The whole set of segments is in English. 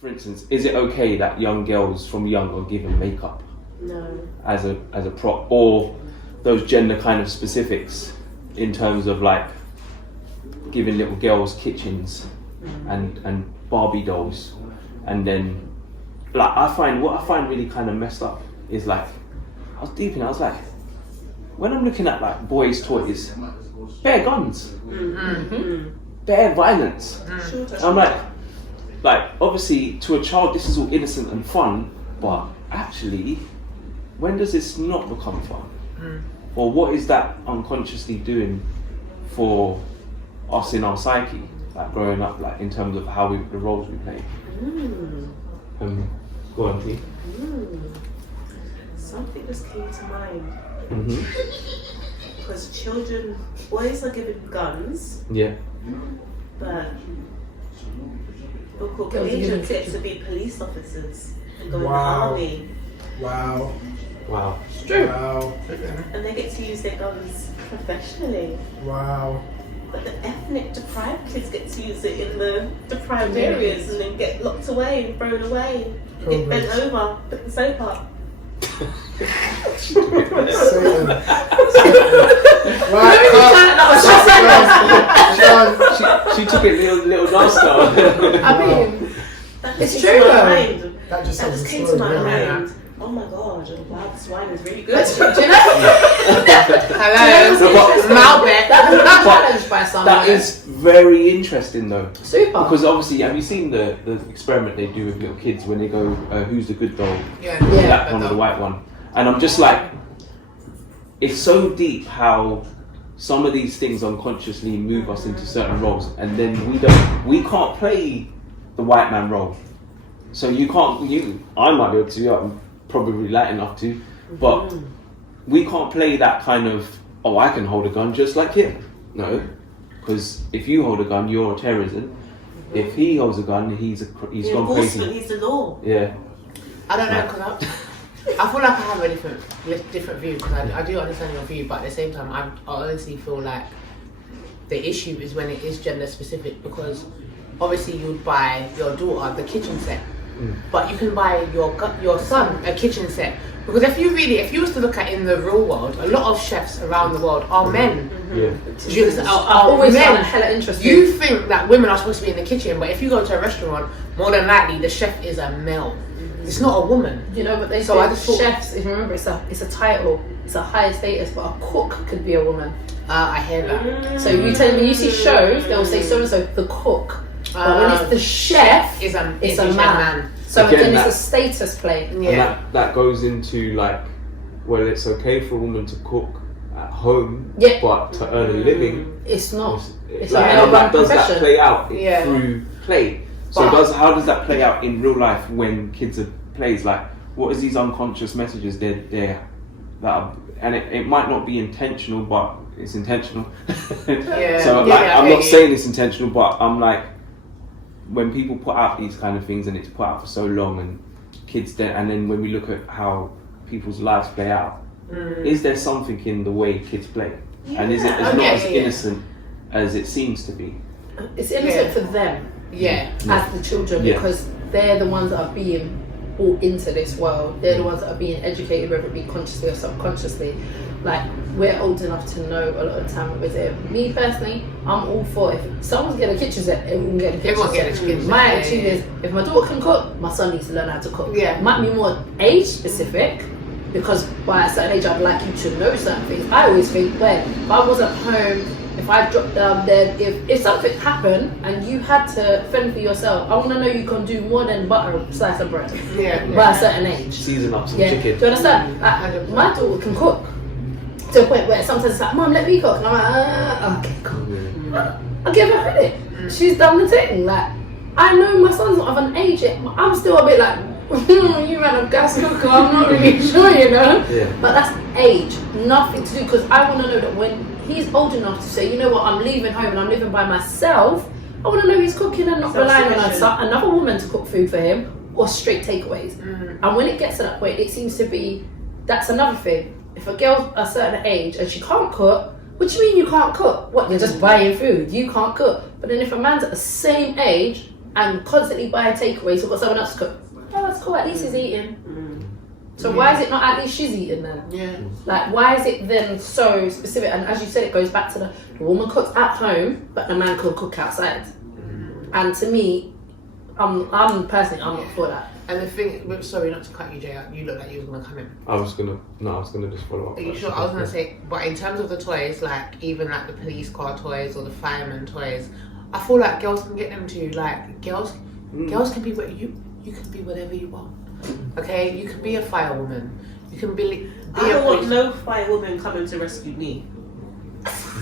for instance, is it okay that young girls from young are given makeup? No. As a prop, or those gender kind of specifics in terms of like giving little girls kitchens and Barbie dolls, and then like what I find really kind of messed up is like I was deep in it, I was like, when I'm looking at like boys' toys, bare guns, bare violence. I'm like obviously to a child this is all innocent and fun, but actually, when does this not become fun? Or what is that unconsciously doing for us in our psyche, like growing up, like in terms of how the roles we play? Go on, T. Something just came to mind. Because boys are given guns. Yeah. But Caucasians get to be police officers and go in the army. Wow. It's true. And they get to use their guns professionally. Wow. But the ethnic deprived kids get to use it in the deprived areas and then get locked away and thrown away. Get bent over, put the soap up. She took it little Nostar. I mean, it's true though. That just came to my mind. Oh my god, wow, this wine is really good. do you know? Hello, Malbec. That's challenged by someone. That is very interesting though. Super. Because obviously, have you seen the experiment they do with little kids when they go, who's the good doll? Yeah. The black one or the white one? And I'm just like, it's so deep how some of these things unconsciously move us into certain roles, and then we can't play the white man role. So I might be able to, I'm probably light enough to, but we can't play that kind of, I can hold a gun just like him. No, because if you hold a gun, you're a terrorism. If he holds a gun, he's gone crazy. He's the law. Yeah. I don't know, because I feel like I have a different view, because I do understand your view, but at the same time, I honestly feel like the issue is when it is gender specific, because obviously you'd buy your daughter the kitchen set, but you can buy your son a kitchen set. Because if you was to look at in the real world, a lot of chefs around the world are men. Yeah. I've always found men. it hella interesting. You think that women are supposed to be in the kitchen, but if you go to a restaurant, more than likely the chef is a male. It's not a woman. You know, but they So say I just thought- chefs, if you remember, it's a title, it's a higher status, but a cook could be a woman. I hear that. So when you see shows, they'll say so and so the cook, but when it's the chef, it's a a man. So Again, then it's a status play. Yeah. And that goes into like, well, it's okay for a woman to cook at home, Yeah. but to earn a living, It's not. It's like, a and male-run does that profession. play out Yeah. through play? So how does that play out in real life when kids are plays? Like, what is these unconscious messages that are, and it might not be intentional, but it's intentional. Yeah. So Yeah, like, I I'm get not you. saying it's intentional, but I'm like, when people put out these kind of things and it's put out for so long, and kids and then when we look at how people's lives play out, is there something in the way kids play? And is it not as innocent as it seems to be? It's innocent for them Yeah. as the children, Yeah. because they're the ones that are being brought into this world. They're the ones that are being educated, whether it be consciously or subconsciously. Like, we're old enough to know a lot of the time with it. Me personally, I'm all for if someone's getting a kitchen set, everyone get a kitchen Everyone set. get a kitchen set, My yeah, attitude yeah. is, if my daughter can cook, my son needs to learn how to cook. Yeah. Might be more age specific, because by a certain age I'd like you to know certain things. I always think, if I was at home, if I dropped down there, if something happened and you had to fend for yourself, I want to know you can do more than butter a slice of bread Yeah. by a certain age. Season up some Yeah, do chicken. you understand? Like, my daughter can cook to a point where sometimes it's like, Mum, let me cook, and I'm like, okay, cool. I give her credit. She's done the thing. Like, I know my son's not of an age yet, but I'm still a bit like, you ran a gas cooker, I'm not really sure, you know? Yeah. But that's age, nothing to do, because I want to know that when he's old enough to say, you know what, I'm leaving home and I'm living by myself, I want to know he's cooking and not relying on another woman to cook food for him, or straight takeaways. And when it gets to that point, it seems to be, that's another thing. If a girl's a certain age and she can't cook, what do you mean you can't cook? What, you're just buying food, you can't cook? But then if a man's at the same age and constantly buying takeaways, so got someone else to cook. Oh, that's cool. At least he's eating. So why is it not at least she's eating then? Yeah. Like, why is it then so specific? And as you said, it goes back to the woman cooks at home, but the man can cook outside. And to me, I'm personally, I'm not for that. And the thing, sorry not to cut you, Jay, you look like you were going to come in. I was gonna just follow up. Are you sure? I was going to say, but in terms of the toys, like even like the police car toys or the fireman toys, I feel like girls can get them too. Like girls can be what you can be whatever you want. Okay, you can be a firewoman. You can be I don't want no firewoman coming to rescue me.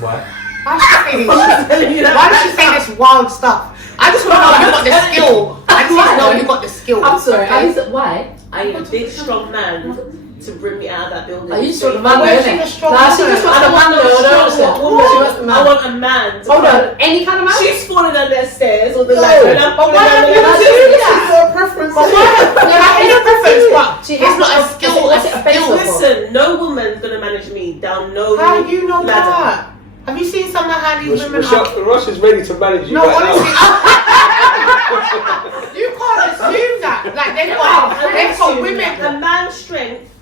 Why? Why does she say this wild stuff? I just want to know you got the skill. I just want to know you got the skill. I'm sorry. Okay? Why? I need a big, strong man to bring me out of that building. Are you sure the But man? where's she the strong Nah, she woman? just wants the man. I want a man. To Hold come. on. Any kind of man? She's falling down their stairs or the No, ladder. And I'm but falling why down have the you ladder. not do that? Your preference. But why? I hate a preference, but She it's has not a to- skill. what's it, a basic? Listen, no woman's gonna manage me down no How do you know ladder. that? Have you seen some of how these women are? Rush is ready to manage you No, right honestly, now. you can't assume that. Like they've got women. A man's strength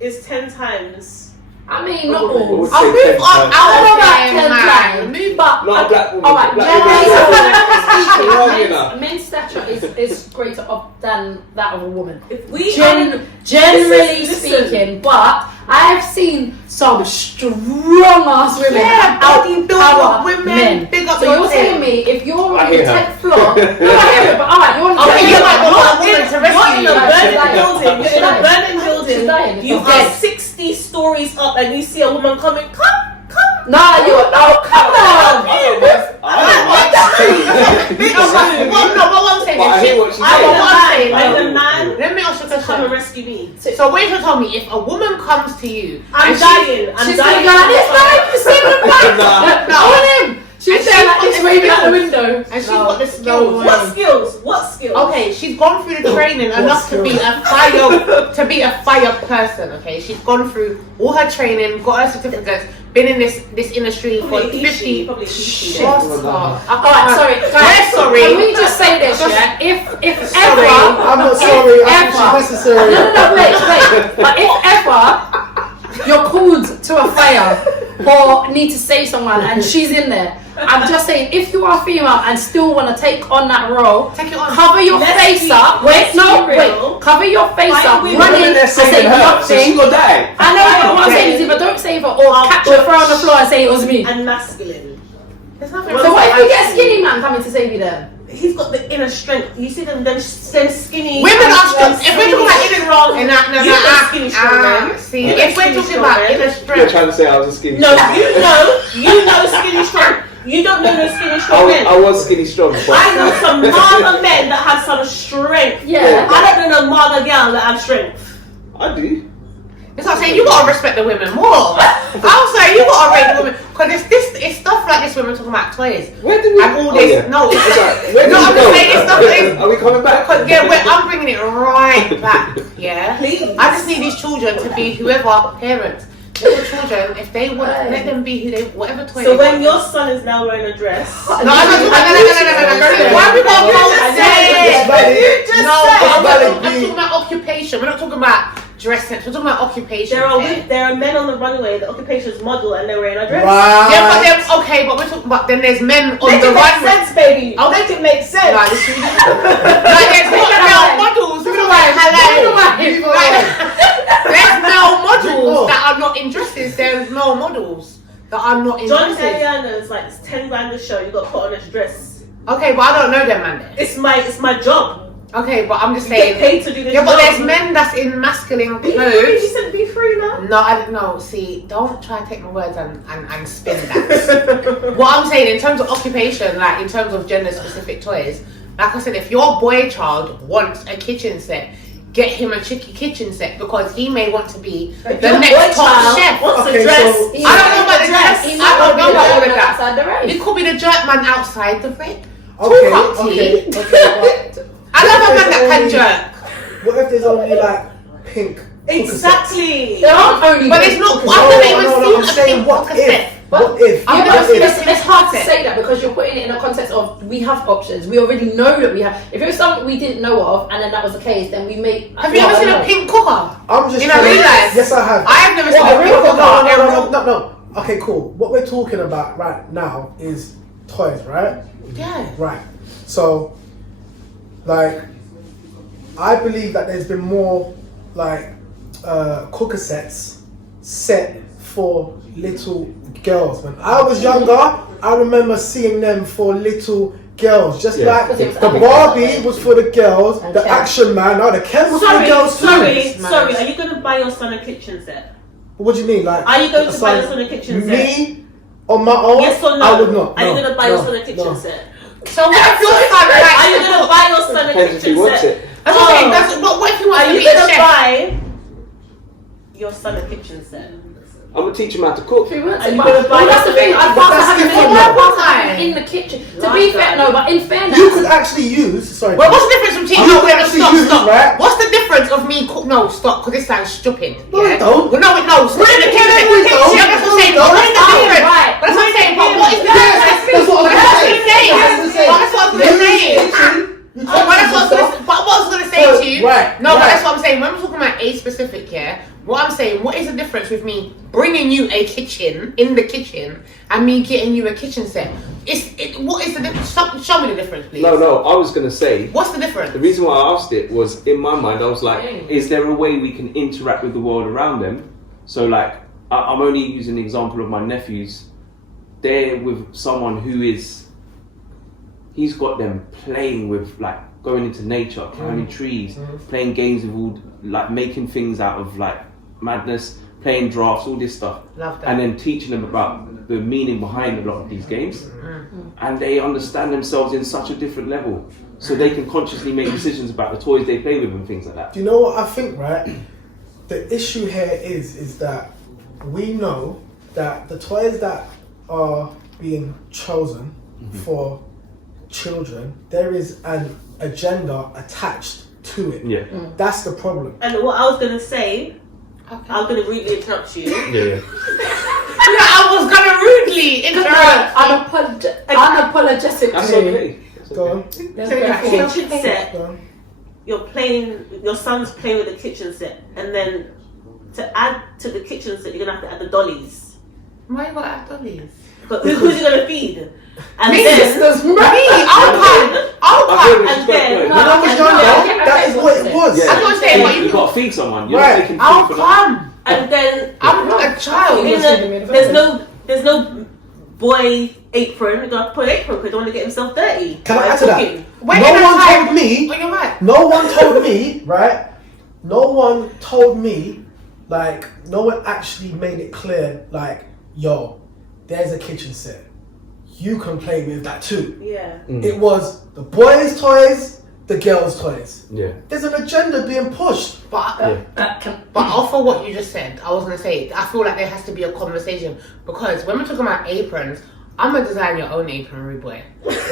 is 10 times. I mean, not all. We'll I'll say move 10 up times. out of About there, 10 man. times. Move But Not a black woman. alright, Black woman. Strong enough. men's stature is greater than that of a woman. If we Generally listen. speaking, but I have seen some strong ass women Yeah, body built outpower up women, men. big up So your you're thing. telling me if you're on I the hear her. 10th floor, no, I hear it, but alright, you're on the Okay, 10th you floor. might not want a woman to You're rescue in you. a burning She's dying. building. You're in a burning She's building. dying. You She's are dead. 60 stories up and you see a woman coming. Come. Nah, you no, come on. What I'm saying But I hear what is, she's I'm saying. a man. let me ask you a Come and question. rescue me. So what you told me, if a woman comes to you, I'm and dying. I'm She's dying. gonna go like this, man. You see him back? Nah. No, on him. She's And there she's like got this, the waving out the skills. window. and she's got the skills. What skills? What skills? Okay, she's gone through the training enough to be a fire person. Okay, she's gone through all her training, got her certificates, been in this industry for Probably 50. Probably she. Shit. Alright, sorry. Yeah, sorry. Can we just say this, yeah? If Sorry. ever, I'm not sorry. I think ever- she's necessary. no, wait. But if ever you're called to a fire or need to save someone and she's in there, I'm just saying, if you are female and still want to take on that role, Take it on. cover your Let's face be- up. let's Wait, no, be real. wait. Cover your face Why up. are we Run running in They're and say saving her, so she's nothing. gonna die. I know, but what I'm Okay. saying is, either don't save her or catch her, throw her on the floor and say it was me. And masculine. There's nothing So wrong what if with you get a that. skinny man coming to save you then? He's got the inner strength. You see them skinny. Women are strong. If we're talking about inner strong, and that, you got skinny strong men. see, You got if we're skinny talking strong about men. inner You're strength, trying to say I was a skinny No, strong. you know skinny strong. You don't know no skinny strong men. I was skinny strong, but I know some mother men that have some strength. Yeah. I don't know no mother girl that have strength. I do. it's not saying you gotta respect the women more. I'm saying you gotta rate the women because it's stuff like this when we're talking about toys. Where did we? And all this, no, it's Sorry, where did no, we I'm go? just saying it's stuff. Are we coming back? Because I'm bringing it right back. Yeah, Please. I just need these children to be whoever parents. Little children, if they want, Right. let them be who they whatever toy. So they when want. your son is now wearing a dress, No, I'm not talking about no. Why we got to say? It's just No, said. I'm valid. talking about occupation. We're not talking about dress sense. We're talking about occupation. there are men on the runway. The occupation is model, and they're wearing a dress. Wow. Yeah, but then okay, but we're talking about then there's men on Make the it make runway. sense, baby. Oh. Make it make sense. Like, this is like there's male models. There's male models that are not in dresses. There's male models that are not in John dresses. Diana's like it's 10 grand a show. You got to put on a dress. Okay, but I don't know them, man. It's my job. Okay, but I'm just You get saying. paid to do this. Yeah, but job. there's men that's in masculine Be free. clothes. You said be free now. No, I don't know. See, don't try to take my words and spin that. What I'm saying in terms of occupation, like in terms of gender specific toys, like I said, if your boy child wants a kitchen set, get him a kitchen set because he may want to be the Your next boy top child chef. wants Okay, a dress. so- I don't know about the dress. I don't know about all of that. Outside the race. It could be the jerk man outside the red. Okay, but I love a man that can jerk. what if there's only like pink? Exactly. There aren't only. But it's not. No, I've never no, even no, seen I'm a saying pink what cassette. But what if? I'm what gonna if- it's hard to say that because you're putting it in a context of we have options. We already know that we have. If it was something we didn't know of, and then that was the case, then we may. Have you ever seen a pink cooker? I'm just in trying a to. real life? Yes, I have. I've never seen a pink cooker. No. Okay, cool. What we're talking about right now is toys, right? Yeah. Right. So, like, I believe that there's been more, like, cooker sets set for little girls. When I was younger, I remember seeing them for little girls. Just like Because it was the Amiga. Barbie was for the girls, And the Ken. Action Man, no, the Ken was for the girls too. Sorry. Are you going to buy your son a kitchen set? What do you mean? Like, Are you going to aside- buy your son a kitchen set? Me, on my own? Yes or no? I would not. Are you No, going to buy no, your son a kitchen no. set? So what if your son Are you likes? going to buy your son a Depends if he kitchen wants set? it. That's what I'm saying. That's what if he wants Are to you be a going to chef? buy your son a kitchen set? I'm gonna teach him how to cook. Are you going to buy That's the thing. I'd But rather that's have him different, in though. in the kitchen. To be fair, no, but in fairness, You could actually use. Sorry. Well, what's the difference between You no, can actually use, stop? right? What's the difference of me cook? No, stop, because this sounds stupid. No, it don't. Well, no, it no. Stop in the kitchen. no, it don't. Yeah, that's what I'm saying. No, But what is the it don't. difference? Right. That's what I'm saying. But what is the Yes, difference? that's what I'm That's what saying. I'm saying. That's what I'm saying. That's what I'm saying. But what I was gonna say to you, Right, no, but right. that's what I'm saying. When we're talking about age specific, yeah, what I'm saying, what is the difference with me bringing you a kitchen in the kitchen and me getting you a kitchen set? What is the difference? Show me the difference, please. No, I was gonna say. What's the difference? The reason why I asked it was, in my mind, I was like, is there a way we can interact with the world around them? So, like, I'm only using the example of my nephews. They're with someone who he's got them playing with, like, going into nature, climbing trees, playing games with all, like, making things out of, like, madness, playing drafts, all this stuff. Love that. And then teaching them about the meaning behind a lot of these games. And they understand themselves in such a different level. So they can consciously make decisions about the toys they play with and things like that. Do you know what I think, right? The issue here is that we know that the toys that are being chosen for children, there is an agenda attached to it. Yeah. That's the problem. And what I was going to say, I'm going to rudely interrupt you. Yeah. I was gonna rudely interrupt. unapologetic. That's to me. okay. That's Go okay. on. Kitchen set. Go on. Your son's playing with the kitchen set, and then to add to the kitchen set, you're going to have to add the dollies. Why you gotta have dollies? But who's you going to feed? And Me, then, sisters, me. I'll come. I heard it, and it's then, great. When I was younger, that is what it was. Yeah. That's what I'm saying, but You you- gotta feed someone. You're Right. not taking food I'll for that. come. and then I'm not a child. there's no boy apron. You're gonna put an apron because you don't want to get himself dirty. Can I By add to that? cooking. When No in a one time- told me. Oh, you're right. No one told me, right? No one told me, like, no one actually made it clear, like, yo, there's a kitchen set. You can play with that too. Yeah. It was the boys' toys, the girls' toys. Yeah. There's an agenda being pushed. But Can- But off of what you just said, I was gonna say, I feel like there has to be a conversation because when we're talking about aprons, I'm gonna design your own apron, rude boy.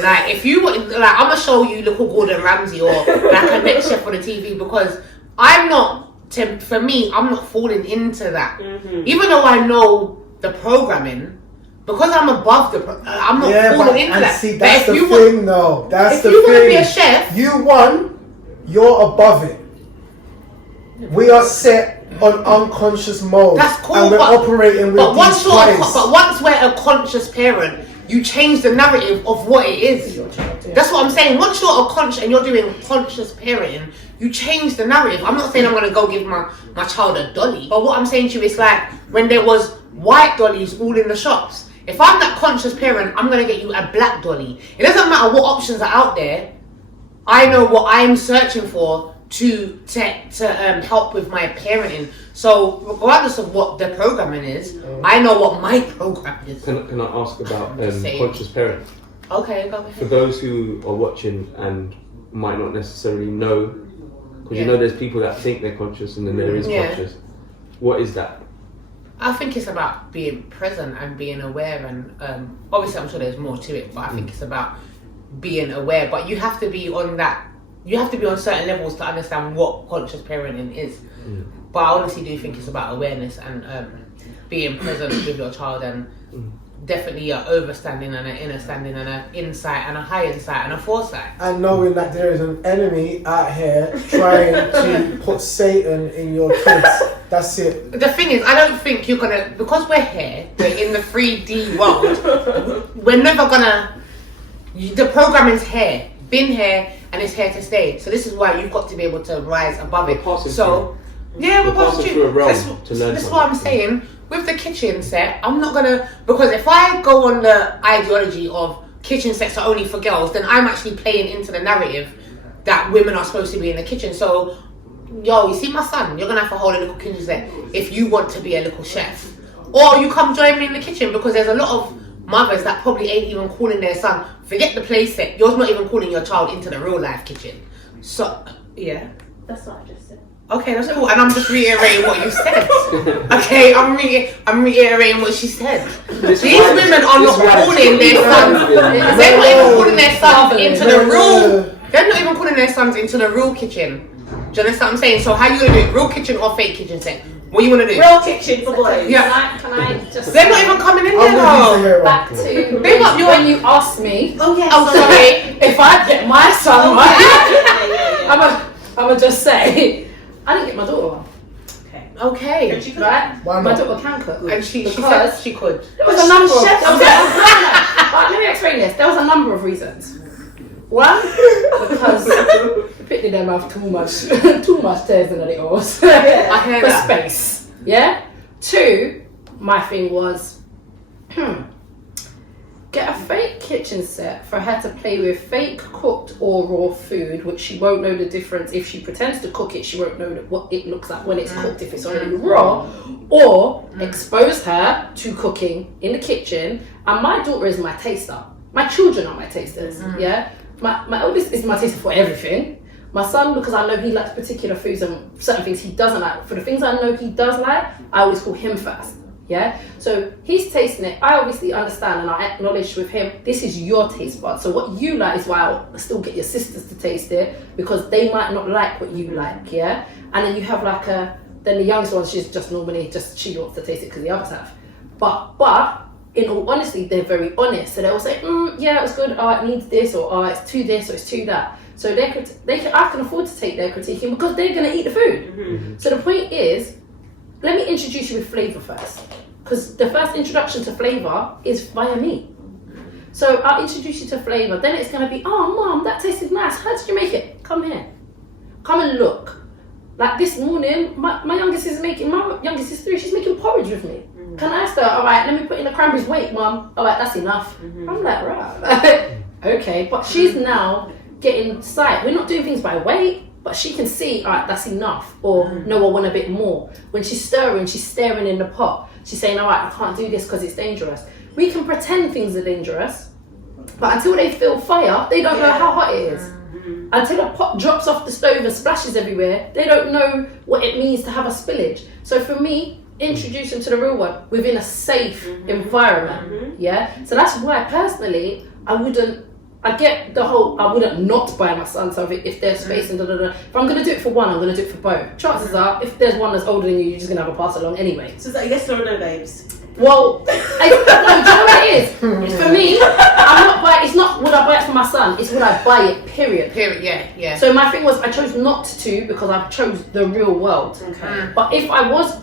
Like if you want, like I'm gonna show you little Gordon Ramsay or like a next chef on the TV because I'm not. For me, I'm not falling into that. Even though I know the programming, because I'm above I'm not falling into and that. see, But that's if the you thing, want, though. That's if the you want to thing. be a chef, You won, you're above it. We are set on unconscious mode. That's cool, and we're but- operating with But these once toys. we're a conscious parent, you change the narrative of what it is. That's what I'm saying. Once you're a conscious and you're doing conscious parenting, you change the narrative. I'm not saying I'm gonna go give my child a dolly, but what I'm saying to you is like when there was white dollies all in the shops. If I'm that conscious parent, I'm gonna get you a black dolly. It doesn't matter what options are out there. I know what I'm searching for to help with my parenting. So regardless of what the programming is, I know what my program is. Can I ask about saying. conscious parent? Okay, go For ahead. those who are watching and might not necessarily know, because you Yeah. know there's people that think they're conscious and then there is Yeah. conscious. What is that? I think it's about being present and being aware, and obviously I'm sure there's more to it, but I think it's about being aware. But you have to be on that. You have to be on certain levels to understand what conscious parenting is. But I honestly do think it's about awareness and being present with your child and definitely an overstanding and an innerstanding and an insight and a high insight and a foresight. And knowing that there is an enemy out here trying to put Satan in your kids. That's it. The thing is, I don't think you're gonna, because we're here, we're in the 3D world, we're never gonna, the programming's here, been here, and it's here to stay. So this is why you've got to be able to rise above it. So, yeah, we're passing through. That's what I'm saying. With the kitchen set, I'm not gonna, because if I go on the ideology of kitchen sets are only for girls, then I'm actually playing into the narrative that women are supposed to be in the kitchen. So, yo, you see my son, you're gonna have to hold a little kitchen set if you want to be a little chef. Or you come join me in the kitchen, because there's a lot of mothers that probably ain't even calling their son, forget the play set, you're not even calling your child into the real life kitchen. So, yeah. That's what I just said. Okay, that's cool, and I'm just reiterating what you said. Okay, I'm reiterating what she said. These women are not calling their sons. They're not even calling their sons into the real. They're not even calling their sons into the real kitchen. Do you understand what I'm saying? So how you gonna do it? Real kitchen or fake kitchen set? What you wanna do? Real kitchen for boys. Yeah. Can I just? They're not even coming in there though. Back to when you asked me. Oh yes. Oh, sorry. If I get my son, I'm gonna just say. I didn't get my daughter one. Okay. And she could. Right? Why My not? daughter can cook. And she because said she could. there was a number of but let me explain this. There was a number of reasons. One, because picking them off too much tears in the littles. I hear For that. space. Yeah? Two, my thing was get a fake kitchen set for her to play with fake cooked or raw food, which she won't know the difference. If she pretends to cook it, she won't know what it looks like when it's cooked, if it's already raw. Or expose her to cooking in the kitchen. And my daughter is my taster. My children are my tasters, yeah? My eldest is my taster for everything. My son, because I know he likes particular foods and certain things he doesn't like. For the things I know he does like, I always call him first. Yeah, so he's tasting it. I obviously understand and I acknowledge with him, this is your taste bud. So what you like is why I'll still get your sisters to taste it, because they might not like what you like, yeah? And then you have like then the youngest one, she's just normally, she wants to taste it because the others have. But in all honesty, they're very honest. So they'll say, yeah, it was good, oh, it needs this, or oh, it's too this, or it's too that. So I can afford to take their critiquing because they're gonna eat the food. Mm-hmm. So the point is, let me introduce you with flavour first, because the first introduction to flavour is via me. So I'll introduce you to flavour, then it's going to be, oh mum, that tasted nice, how did you make it? Come here, come and look. Like this morning, my youngest is 3, she's making porridge with me. Mm-hmm. Can I ask her, alright, let me put in the cranberries, wait mum, alright, that's enough. Mm-hmm. I'm like, right, okay, but she's now getting sight. We're not doing things by weight, but she can see, all right, that's enough, or no, I want a bit more. When she's stirring, she's staring in the pot. She's saying, all right, I can't do this because it's dangerous. We can pretend things are dangerous, but until they feel fire, they don't know how hot it is. Mm-hmm. Until a pot drops off the stove and splashes everywhere, they don't know what it means to have a spillage. So for me, introduce them to the real one within a safe environment, yeah? So that's why personally, I get the whole, I wouldn't not buy my son something if there's space and da-da-da. If I'm going to do it for one, I'm going to do it for both. Chances are, if there's one that's older than you, you're just going to have a pass along anyway. So is that a yes or a no, babes? Well, no, do you know what it is? For me, I'm not buying, it's not would I buy it for my son, it's would I buy it, period. Yeah. So my thing was, I chose not to because I chose the real world. Okay. But if I was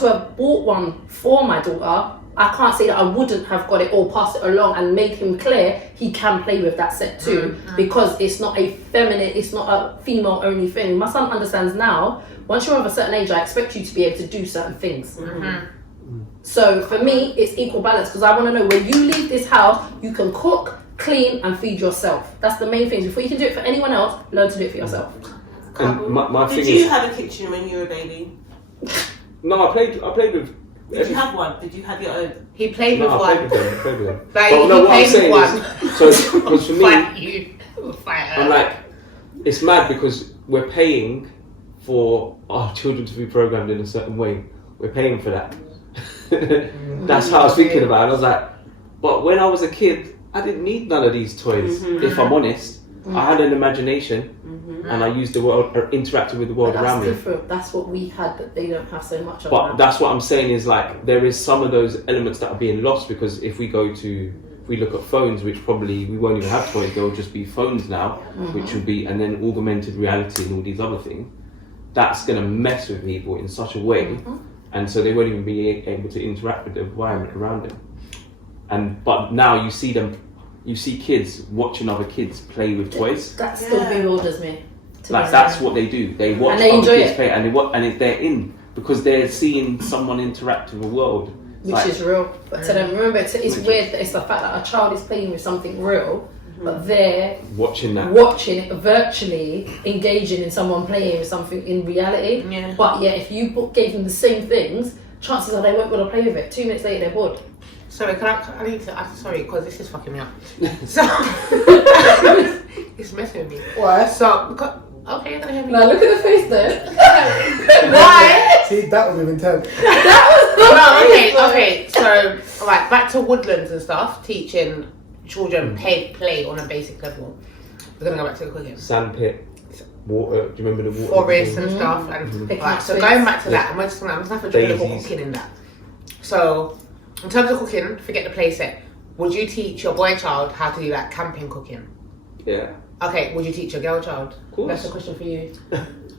to have bought one for my daughter, I can't say that I wouldn't have got it or passed it along and made him clear he can play with that set too, because it's not a feminine, it's not a female only thing. My son understands now, once you're of a certain age, I expect you to be able to do certain things. So for me, it's equal balance, because I want to know when you leave this house, you can cook, clean and feed yourself. That's the main thing. Before you can do it for anyone else, learn to do it for yourself. And my Did thing you is, have a kitchen when you were a baby? no, I played with. Did you have one? Did you have your own? He played with I one. played with them. Like, But no, he what I'm played saying with is, so because for me, Fight you. Fight her. I'm like, it's mad because we're paying for our children to be programmed in a certain way. We're paying for that. That's how I was thinking about it. I was like, but when I was a kid, I didn't need none of these toys, if I'm honest. I had an imagination, and I used the world, or interacted with the world But around that's me. different. That's what we had that they don't have so much of. But now. that's what I'm saying is like there is some of those elements that are being lost because if we look at phones, which probably we won't even have toys, they'll just be phones now, which will be, and then augmented reality and all these other things. That's going to mess with people in such a way, and so they won't even be able to interact with the environment around them. But now you see kids watching other kids play with toys. That still bewilders me. Like that's what they do. They watch And they other enjoy kids it. play, and they're in because they're seeing someone interact with the world. Which Like, is real. But to them, remember, it's weird that it's the fact that a child is playing with something real, but they're watching that. watching it virtually, engaging in someone playing with something in reality. Yeah. But yeah, if you gave them the same things, chances are they won't want to play with it. 2 minutes later, they're bored. Sorry, I need to. Sorry, because this is fucking me up. So it's messing with me. Why? So okay, you're gonna hear me. Now look at the face there. Why? See, that would have been terrible. No, okay. So, alright, back to woodlands and stuff. Teaching children play on a basic level. We're gonna go back to the cooking. Sandpit, water. Do you remember the water? Forests and stuff. And Picking right, up so twigs. going back to that, I'm just gonna have to do a little Daisies. cooking in that. So, in terms of cooking, forget the play set. Would you teach your boy child how to do like camping cooking? Yeah, Okay, would you teach your girl child? of course. That's a question for you.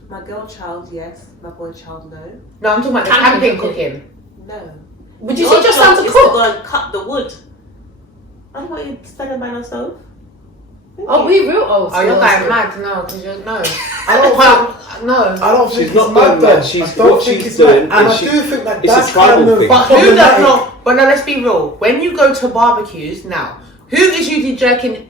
My girl child, yes. My boy child, no. No, I'm talking about the Camping camping cooking. cooking. No. Would you teach your son to is cook? To go and cut the wood. I don't want you standing by no stove. Oh, we real old. Oh, you're school. going mad? No, because you're no. I don't No. I don't think She's not it's mad going though. mad. She's- I don't what think she's it's doing mad. And is I do think that it's a that's tribal kind of thing. But who does problematic. not? But no, let's be real. When you go to barbecues now, who is usually jerking?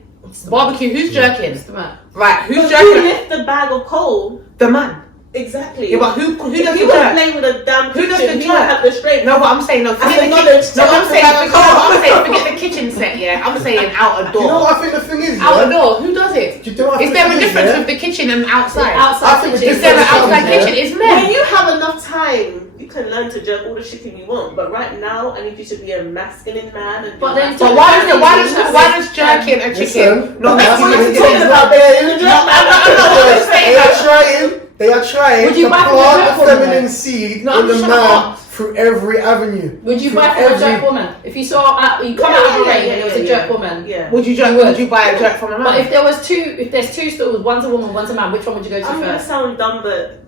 Barbecue, who's jerking? It's the man. Right, who's Who jerking? lift the bag of coal? The man. Exactly. Yeah, but who if does he the was jerk? playing with a damn Who does kitchen, the he would jerk? have the strength. No, but I'm saying no. Forget the knowledge kitchen. No, to I'm saying have the forget the kitchen set. Yeah, I'm saying out a Do you know door. what I think the thing is? Out a Yeah? door. Who does it? Do you know what I Is think there the a thing is, difference yeah? with the kitchen and outside? Outside I think kitchen. it's Is there an different. outside Yeah. kitchen? It's When men. you have enough time, you can learn to jerk all the chicken you want. But right now, I need you to be a masculine man. And But then- But why does jerking a chicken not make that's you what masculine? you're talking about there. I'm just saying that. They are trying Would you to buy from a plant jerk the woman, feminine though? seed No, in the shut man up. through every avenue. Would you Through buy from a every- jerk woman? If you saw you come out of the rain and it was a jerk woman. Yeah. Would you You would. would you buy a jerk from a But man? if there's two stools, one's a woman, one's a man, which one would you go to I'm gonna first? sound dumb, but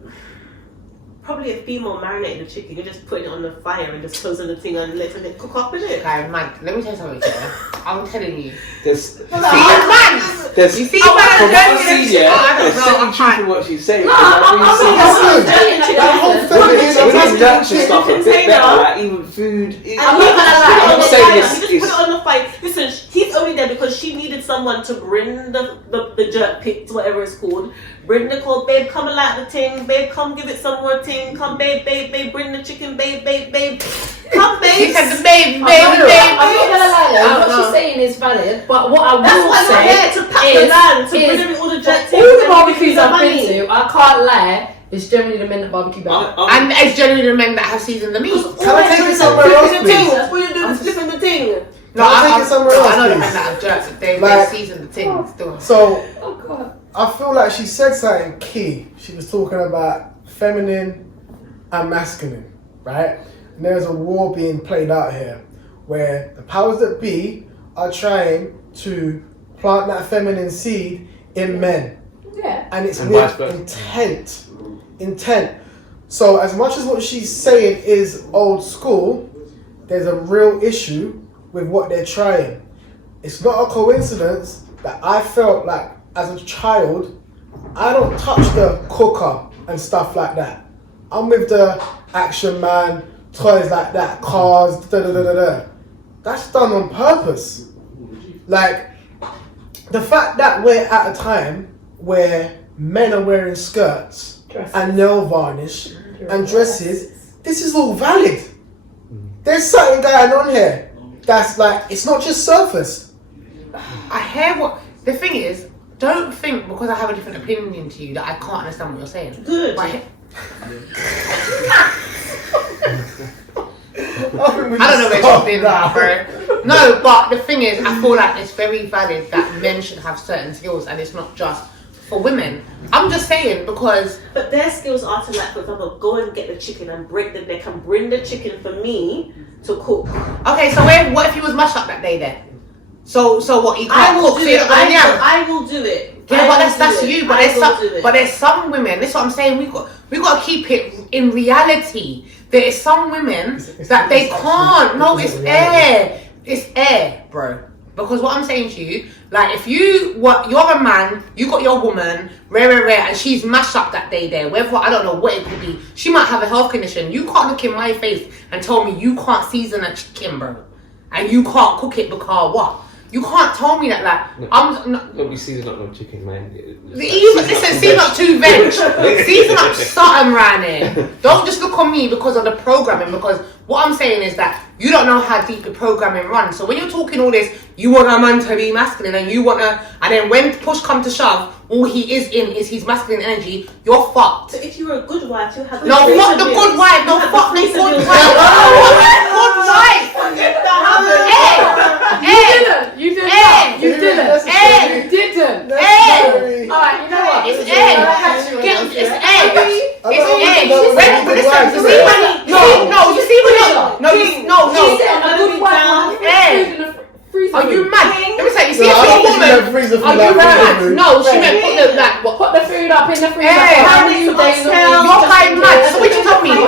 probably a female marinating the chicken. You're just putting it on the fire and just closing the thing and letting it cook up with it. Okay, man, let me tell you something. Yeah? I'm telling you. There's, See, man. there's, You see, from man, what don't I you see, yeah, I don't there's know, certain I truth in can't. what she's saying. No, because I'm like, saying Listen, that's that whole what feminism, we need that masculine stuff a bit container. better, like even food. I'm not gonna lie, Put it on I'm the saying fire. it's- You just it's- put it on the fire. Listen, he's only there because she needed someone to bring the jerk pits, whatever it's called. Bring the call, babe, come and light the ting, babe, come give it some more ting, come, babe, bring the chicken, babe, come, She babe. said the babe, I'm not gonna lie, though, I what don't she's know. saying is valid, but what I That's will why you're say there to pack the land, to bring is every all the jerk all tings. the and barbecues give you the I've money. been to, I can't lie, it's generally the men that barbecue better. And it's generally the men that have seasoned the meat. Can I take it somewhere else, Flipping the ting. please? That's what you're doing, is flipping the ting. No, Can I take it somewhere else, I know the please? men that have jerks. They Like- season the things. Still. So Oh god. I feel like she said something key. She was talking about feminine and masculine, right? And there's a war being played out here where the powers that be are trying to plant that feminine seed in men. Yeah. And it's And vice with versa. intent. So as much as what she's saying is old school, there's a real issue with what they're trying. It's not a coincidence that I felt like as a child, I don't touch the cooker and stuff like that. I'm with the Action Man, toys like that, cars, da da da da da. That's done on purpose. Like, the fact that we're at a time where men are wearing skirts Dresses. and nail varnish and dresses, this is all valid. There's something going on here that's like, it's not just surface. I hear what the thing is. Don't think because I have a different opinion to you that I can't understand what you're saying. Good. But I don't know where she's been now, bro. No, but the thing is, I feel like it's very valid that men should have certain skills, and it's not just for women. I'm just saying because. But their skills are to, like, for example, go and get the chicken and break the neck and bring the chicken for me to cook. Okay, so what if he was mashed up that day then? So what? He I can't will cook. do So it. you're gonna yam. I will do it. Yeah, but that's you. But there's some women. That's what I'm saying. We got to keep it in reality. There is some women that they can't. No, it's air. It's air, bro. Because what I'm saying to you, like, if you're a man, you got your woman, rare, and she's mashed up that day there. Whether I don't know what it could be, she might have a health condition. You can't look in my face and tell me you can't season a chicken, bro, and you can't cook it because what? You can't tell me that, like, Don't be seasoning up no chicken, man. Listen, season up 2 veg. Season up something around here. Don't just look on me because of the programming, because what I'm saying is that you don't know how deep the programming runs. So when you're talking all this, you want a man to be masculine and and then when push comes to shove, all he is in is his masculine energy, you're fucked. So if you're a good wife, you have No, fuck the good wife. No, fuck the good wife. Good wife. You didn't. You didn't. Alright, you know what? It's egg. It's egg. It's egg. Are you mad? Let me say, you see, if you're a woman, are you mad? No, she meant Put the food up in the freezer. How many days? You're kind mad. So what you tell me? No,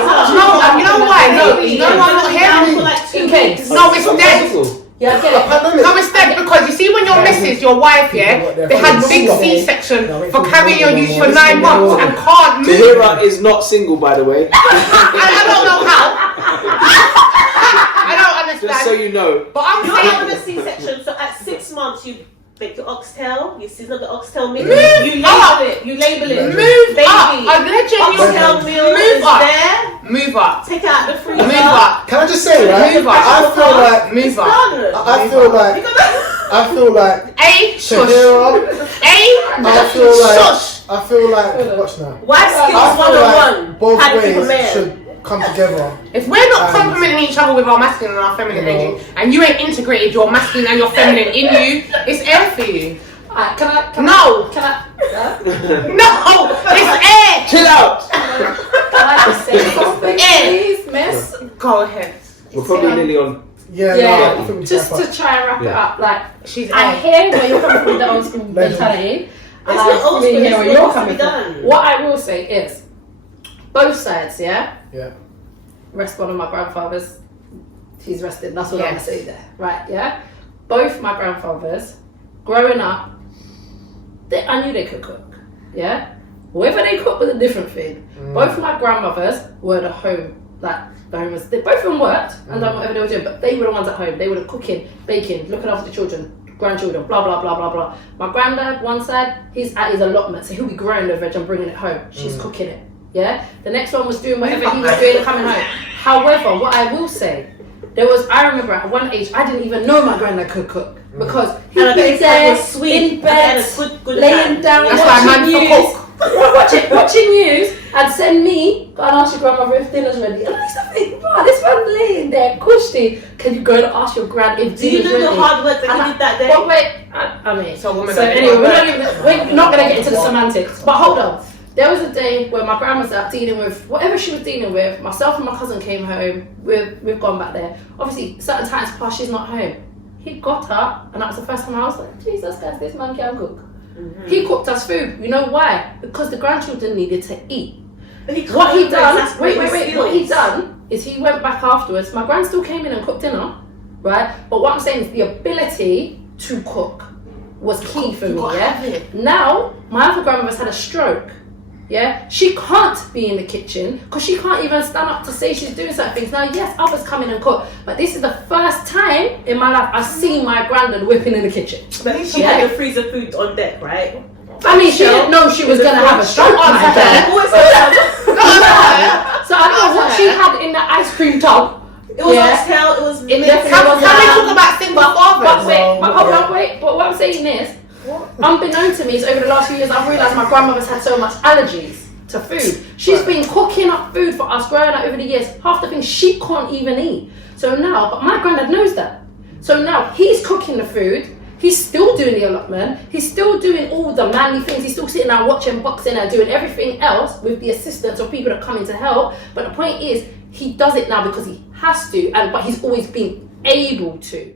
you know why? No, I'm not hearing. In case. No, it's dead. Yeah, I get it. No, it's dead because you see when your missus, your wife, yeah, they had big C-section for carrying your youth for 9 months and can't move. Tahira is not single, by the way. I don't know how. I don't understand. Just so you know. But I'm You're saying. having a C-section, so at 6 months you make the oxtail, you season up the oxtail meal, Move you up. label it, Move baby. up. I'm letting you Oxtail meal move is up. there. Move up. Take it out the freezer. Move up. Can I just say, right? Move up. I feel like Move up. Done. I feel like A shush. Tahira, Shush. I feel like watch now. Wife skills I feel like 101. both How to keep a ways man. should come together. If we're not complimenting each other with our masculine and our feminine energy, and you ain't integrated your masculine and your feminine in you, it's air for you. Alright, can I? No, it's air. Chill out. Can I just say something, please, miss? Go ahead. We're probably nearly on. Yeah. I think we Just should to try and wrap it up, like, She's I air. hear where you're coming from with the old school mentality. It's not old school, hear it's where what you're needs to coming be from. done. What I will say is, both sides, yeah? Yeah. Rest one of my grandfathers, he's rested, that's all I'm going to Yes. say there, right, yeah? Both my grandfathers, growing up, I knew they could cook, yeah? Whether they cooked was a different thing. Both my grandmothers were the home, they both of them worked and done whatever they were doing, but they were the ones at home. They were the cooking, baking, looking after the children, grandchildren, blah, blah, blah, blah, blah. My granddad, one side, he's at his allotment, so he'll be growing the veg and bringing it home. She's cooking it, yeah? The next one was doing whatever he was doing and coming home. However, what I will say, I remember at one age, I didn't even know my granddad could cook. Because he'd be there, in bed, laying down, That's why man for cook. watching news, and send me, go and ask your grandmother if dinner's ready. And I used to think, wow, this one laying there, cushy. Can you go and ask your grand if Do you dinner's know ready? the hard work that he did that day? But wait, I mean, So anyway, we're not going to get into the semantics. But hold on. There was a day where my grandma's out dealing with whatever she was dealing with. Myself and my cousin came home. We've gone back there. Obviously, certain times past, she's not home. He got up, and that was the first time I was like, Jesus, guys, this man can cook. Mm-hmm. He cooked us food. You know why? Because the grandchildren needed to eat. What he done is he went back afterwards. My grand still came in and cooked dinner, right? But what I'm saying is the ability to cook was key for me, yeah? Now, my other grandmother's had a stroke. Yeah, she can't be in the kitchen because she can't even stand up to say she's doing certain things. Now, yes, others come in and cook, but this is the first time in my life I've seen my granddad whipping in the kitchen. But she had the freezer food on deck, right? I mean, she didn't know she was going to have a stroke. So I don't know what she had in the ice cream tub. It was oxtail, it was It definitely was. Can we talk about single fathers? But what I'm saying is, unbeknown to me, is over the last few years I've realised my grandmother's had so much allergies. to food. She's been cooking up food for us growing up over the years. Half the things she can't even eat. So now, but my granddad knows that. So now he's cooking the food. He's still doing the allotment. He's still doing all the manly things. He's still sitting there watching boxing and doing everything else with the assistance of people that come in to help. But the point is, he does it now because he has to, but he's always been able to.